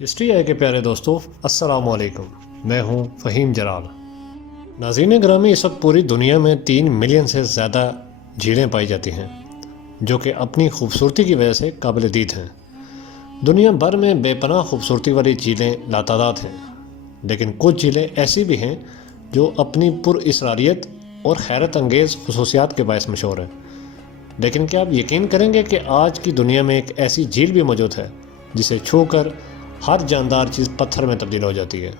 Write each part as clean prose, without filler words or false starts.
History I کے پیارے دوستو، السلام علیکم۔ میں ہوں فہیم جلال۔ ناظرین گرامی، اس وقت پوری دنیا میں 3 ملین سے زیادہ جھیلیں پائی جاتی ہیں جو کہ اپنی خوبصورتی کی وجہ سے قابل دید ہیں۔ دنیا بھر میں بے پناہ خوبصورتی والی جھیلیں لاتعداد ہیں، لیکن کچھ جھیلیں ایسی بھی ہیں جو اپنی پر اسراریت اور حیرت انگیز خصوصیات کے باعث مشہور ہیں۔ لیکن کیا آپ یقین کریں گے کہ آج کی دنیا میں ایک ایسی جھیل بھی موجود ہے جسے چھو کر ہر جاندار چیز پتھر میں تبدیل ہو جاتی ہے؟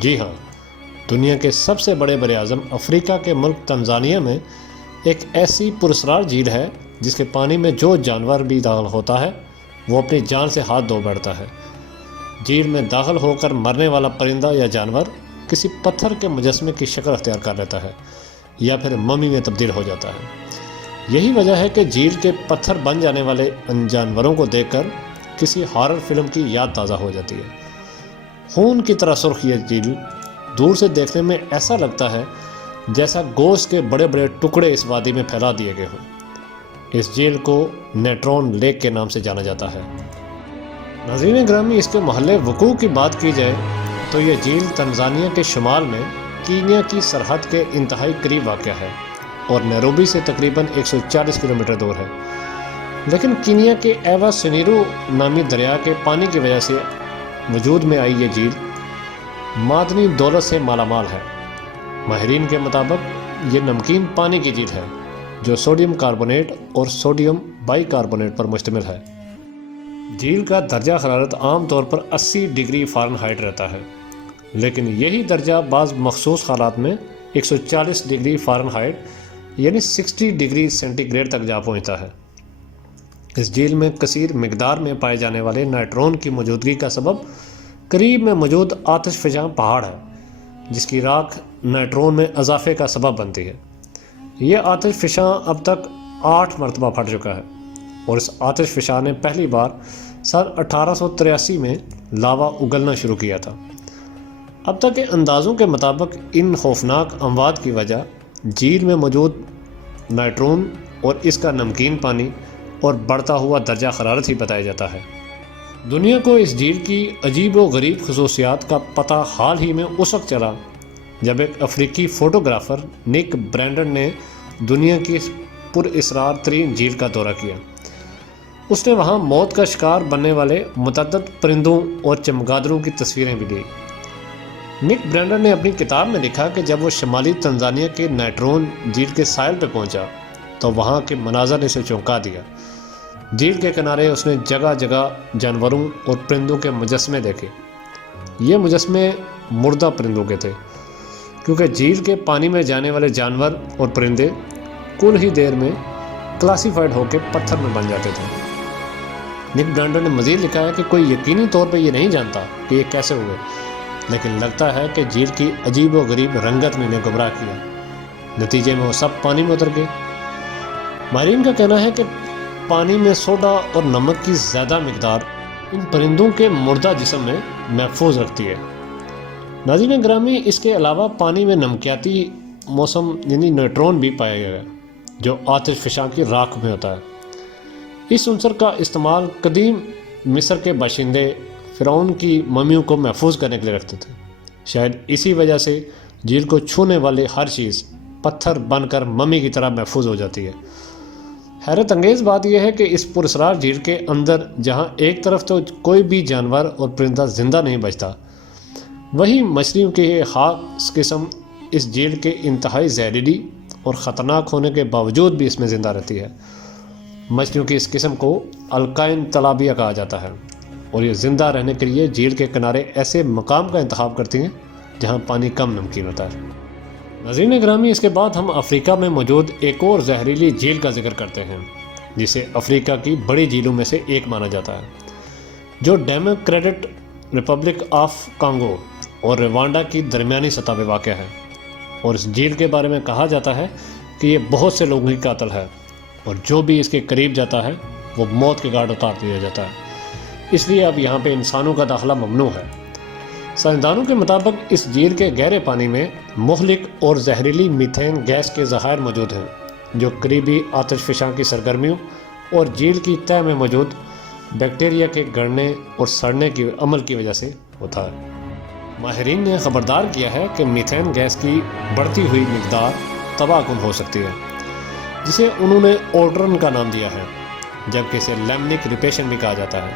جی ہاں، دنیا کے سب سے بڑے بر اعظم افریقہ کے ملک تنزانیہ میں ایک ایسی پراسرار جھیل ہے جس کے پانی میں جو جانور بھی داخل ہوتا ہے وہ اپنی جان سے ہاتھ دھو بیٹھتا ہے۔ جھیل میں داخل ہو کر مرنے والا پرندہ یا جانور کسی پتھر کے مجسمے کی شکل اختیار کر لیتا ہے یا پھر ممی میں تبدیل ہو جاتا ہے۔ یہی وجہ ہے کہ جھیل کے پتھر بن جانے والے ان جانوروں کو دیکھ کر کسی ہارر فلم کی یاد تازہ ہو جاتی ہے۔ خون کی طرح سرخ یہ جھیل دور سے دیکھنے میں ایسا لگتا ہے جیسا گوشت کے بڑے بڑے ٹکڑے اس وادی میں پھیلا دیے گئے ہوں۔ اس جھیل کو نیٹرون لیک کے نام سے جانا جاتا ہے۔ ناظرین گرامی، اس کے محل وقوع کی بات کی جائے تو یہ جھیل تنزانیہ کے شمال میں کینیا کی سرحد کے انتہائی قریب واقع ہے اور نیروبی سے تقریباً 140 کلومیٹر دور ہے۔ لیکن کینیا کے ایوا سنیرو نامی دریا کے پانی کی وجہ سے وجود میں آئی یہ جھیل معدنی دولت سے مالا مال ہے۔ ماہرین کے مطابق یہ نمکین پانی کی جھیل ہے جو سوڈیم کاربونیٹ اور سوڈیم بائی کاربونیٹ پر مشتمل ہے۔ جھیل کا درجہ حرارت عام طور پر 80 ڈگری فارنہائٹ رہتا ہے، لیکن یہی درجہ بعض مخصوص حالات میں 140 ڈگری فارنہائٹ یعنی 60 ڈگری سینٹی گریڈ تک جا پہنچتا ہے۔ اس جھیل میں کثیر مقدار میں پائے جانے والے نائٹرون کی موجودگی کا سبب قریب میں موجود آتش فشاں پہاڑ ہے جس کی راکھ نائٹرون میں اضافے کا سبب بنتی ہے۔ یہ آتش فشاں اب تک 8 مرتبہ پھٹ چکا ہے اور اس آتش فشاں نے پہلی بار سن 1883 میں لاوا اگلنا شروع کیا تھا۔ اب تک کے اندازوں کے مطابق ان خوفناک اموات کی وجہ جھیل میں موجود نائٹرون اور اس کا نمکین پانی اور بڑھتا ہوا درجہ حرارت ہی بتایا جاتا ہے۔ دنیا کو اس جھیل کی عجیب و غریب خصوصیات کا پتہ حال ہی میں اس وقت چلا جب ایک افریقی فوٹوگرافر نک برینڈن نے دنیا کی پر اسرار ترین جھیل کا دورہ کیا۔ اس نے وہاں موت کا شکار بننے والے متعدد پرندوں اور چمگادڑوں کی تصویریں بھی لی۔ نک برینڈن نے اپنی کتاب میں لکھا کہ جب وہ شمالی تنزانیہ کے نائٹرون جھیل کے ساحل پہ پہنچا تو وہاں کے مناظر نے اسے چونکا دیا۔ جھیل کے کنارے اس نے جگہ جگہ جانوروں اور پرندوں کے مجسمے دیکھے۔ یہ مجسمے مردہ پرندوں کے تھے، کیونکہ جھیل کے پانی میں جانے والے جانور اور پرندے کل ہی دیر میں کلاسیفائڈ ہو کے پتھر میں بن جاتے تھے۔ نک برینڈن نے مزید لکھا ہے کہ کوئی یقینی طور پہ یہ نہیں جانتا کہ یہ کیسے ہوئے، لیکن لگتا ہے کہ جھیل کی عجیب و غریب رنگت نے انہیں گمراہ کیا۔ نتیجے میں وہ سب پانی میں اتر گئے۔ ماہرین کا کہنا ہے کہ پانی میں سوڈا اور نمک کی زیادہ مقدار ان پرندوں کے مردہ جسم میں محفوظ رکھتی ہے۔ ناظرین گرامی، اس کے علاوہ پانی میں نمکیاتی موسم یعنی نیوٹرون بھی پایا گیا ہے جو آتش فشاں کی راکھ میں ہوتا ہے۔ اس عنصر کا استعمال قدیم مصر کے باشندے فرعون کی ممیوں کو محفوظ کرنے کے لیے رکھتے تھے۔ شاید اسی وجہ سے جھیل کو چھونے والے ہر چیز پتھر بن کر ممی کی طرح محفوظ ہو جاتی ہے۔ حیرت انگیز بات یہ ہے کہ اس پراسرار جھیل کے اندر جہاں ایک طرف تو کوئی بھی جانور اور پرندہ زندہ نہیں بچتا، وہیں مچھلیوں کی یہ خاص قسم اس جھیل کے انتہائی زہریلی اور خطرناک ہونے کے باوجود بھی اس میں زندہ رہتی ہے۔ مچھلیوں کی اس قسم کو الکائن تلابیہ کہا جاتا ہے اور یہ زندہ رہنے کے لیے جھیل کے کنارے ایسے مقام کا انتخاب کرتی ہیں جہاں پانی کم نمکین ہوتا ہے۔ ناظرین گرامی، اس کے بعد ہم افریقہ میں موجود ایک اور زہریلی جھیل کا ذکر کرتے ہیں جسے افریقہ کی بڑی جھیلوں میں سے ایک مانا جاتا ہے، جو ڈیموکریٹک ریپبلک آف کانگو اور روانڈا کی درمیانی سطح پہ واقع ہے۔ اور اس جھیل کے بارے میں کہا جاتا ہے کہ یہ بہت سے لوگوں کی قاتل ہے اور جو بھی اس کے قریب جاتا ہے وہ موت کے گھاٹ اتار دیا جاتا ہے۔ اس لیے اب یہاں پہ انسانوں کا داخلہ ممنوع ہے۔ سائنسدانوں کے مطابق اس جھیل کے گہرے پانی میں مہلک اور زہریلی میتھین گیس کے ذخائر موجود ہیں جو قریبی آتش فشاں کی سرگرمیوں اور جھیل کی تہہ میں موجود بیکٹیریا کے گڑنے اور سڑنے کی عمل کی وجہ سے ہوتا ہے۔ ماہرین نے خبردار کیا ہے کہ میتھین گیس کی بڑھتی ہوئی مقدار تباہ کن ہو سکتی ہے، جسے انہوں نے اوڈرن کا نام دیا ہے، جبکہ اسے لیمنک ریپیشن بھی کہا جاتا ہے۔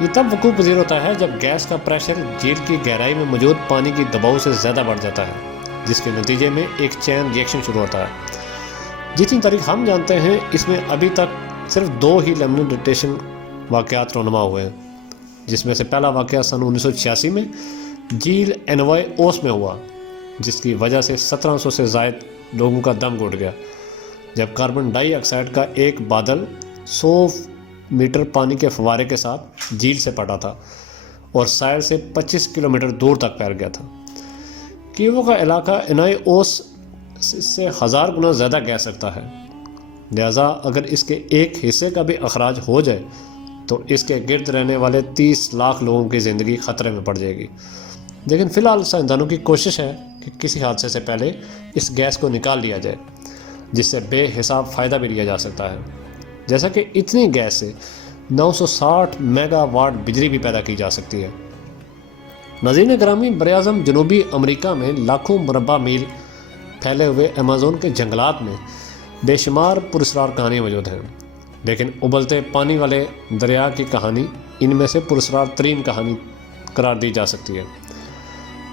یہ تب وقوع پذیر ہوتا ہے جب گیس کا پریشر جھیل کی گہرائی میں موجود پانی کی دباؤ سے زیادہ بڑھ جاتا ہے، جس کے نتیجے میں ایک چین ریئیکشن شروع ہوتا ہے۔ جتنی تاریخ ہم جانتے ہیں، اس میں ابھی تک صرف 2 ہی لیمنک ڈیٹیشن واقعات رونما ہوئے ہیں، جس میں سے پہلا واقعہ سن 1986 میں جھیل اینوائے اوس میں ہوا، جس کی وجہ سے 1700 سے زائد لوگوں کا دم گھٹ گیا جب کاربن ڈائی آکسائڈ کا ایک بادل 100 میٹر پانی کے فوارے کے ساتھ جھیل سے پڑا تھا اور ساحل سے 25 کلومیٹر دور تک پھیل گیا تھا۔ کیوو کا علاقہ اینوائے اوس سے 1000 گنا زیادہ گیس رکھتا ہے، لہذا اگر اس کے ایک حصے کا بھی اخراج ہو جائے تو اس کے گرد رہنے والے 30 لاکھ لوگوں کی زندگی خطرے میں پڑ جائے گی۔ لیکن فی الحال سائنسدانوں کی کوشش ہے کہ کسی حادثے سے پہلے اس گیس کو نکال لیا جائے، جس سے بے حساب فائدہ بھی لیا جا سکتا ہے، جیسا کہ اتنی گیس سے 960 میگا واٹ بجلی بھی پیدا کی جا سکتی ہے۔ ناظرین گرامی، براعظم جنوبی امریکہ میں لاکھوں مربع میل پھیلے ہوئے ایمیزون کے جنگلات میں بے شمار پراسرار کہانیاں موجود ہیں، لیکن ابلتے پانی والے دریا کی کہانی ان میں سے پراسرار ترین کہانی قرار دی جا سکتی ہے،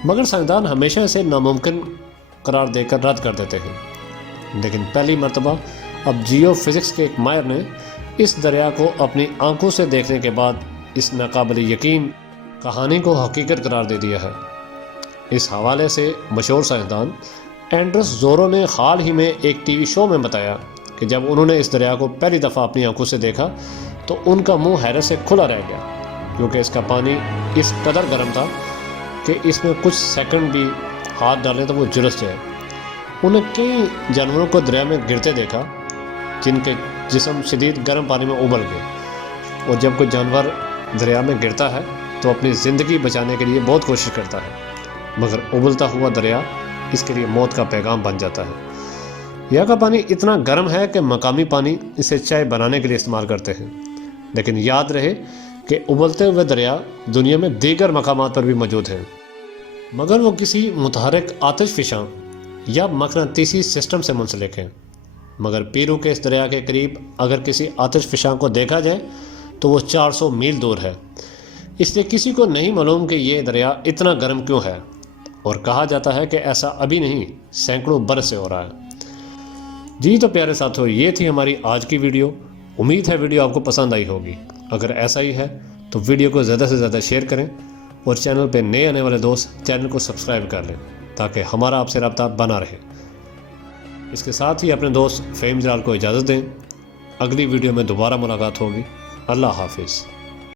مگر سائنسدان ہمیشہ اسے ناممکن قرار دے کر رد کر دیتے ہیں۔ لیکن پہلی مرتبہ اب جیو فزکس کے ایک ماہر نے اس دریا کو اپنی آنکھوں سے دیکھنے کے بعد اس ناقابل یقین کہانی کو حقیقت قرار دے دیا ہے۔ اس حوالے سے مشہور سائنسدان اینڈرس زورو نے حال ہی میں ایک ٹی وی شو میں بتایا کہ جب انہوں نے اس دریا کو پہلی دفعہ اپنی آنکھوں سے دیکھا تو ان کا منہ حیرت سے کھلا رہ گیا، کیونکہ اس کا پانی اس قدر گرم تھا کہ اس میں کچھ سیکنڈ بھی ہاتھ ڈالیں تو وہ جھلس جائے۔ انہیں کئی جانوروں کو دریا میں گرتے دیکھا جن کے جسم شدید گرم پانی میں ابل گئے، اور جب کوئی جانور دریا میں گرتا ہے تو اپنی زندگی بچانے کے لیے بہت کوشش کرتا ہے، مگر ابلتا ہوا دریا اس کے لیے موت کا پیغام بن جاتا ہے۔ یہاں کا پانی اتنا گرم ہے کہ مقامی پانی اسے چائے بنانے کے لیے استعمال کرتے ہیں، لیکن یاد رہے کہ ابلتے ہوئے دریا دنیا میں دیگر مقامات پر بھی موجود ہیں، مگر وہ کسی متحرک آتش فشاں یا مقناطیسی سسٹم سے منسلک ہیں۔ مگر پیرو کے اس دریا کے قریب اگر کسی آتش فشاں کو دیکھا جائے تو وہ 400 میل دور ہے، اس لیے کسی کو نہیں معلوم کہ یہ دریا اتنا گرم کیوں ہے، اور کہا جاتا ہے کہ ایسا ابھی نہیں، سینکڑوں برس سے ہو رہا ہے۔ جی تو پیارے ساتھیو، یہ تھی ہماری آج کی ویڈیو۔ امید ہے ویڈیو آپ کو پسند آئی ہوگی۔ اگر ایسا ہی ہے تو ویڈیو کو زیادہ سے زیادہ شیئر کریں، اور چینل پہ نئے آنے والے دوست چینل کو سبسکرائب کر لیں تاکہ ہمارا آپ سے رابطہ بنا رہے۔ اس کے ساتھ ہی اپنے دوست فہیم جلال کو اجازت دیں۔ اگلی ویڈیو میں دوبارہ ملاقات ہوگی۔ اللہ حافظ۔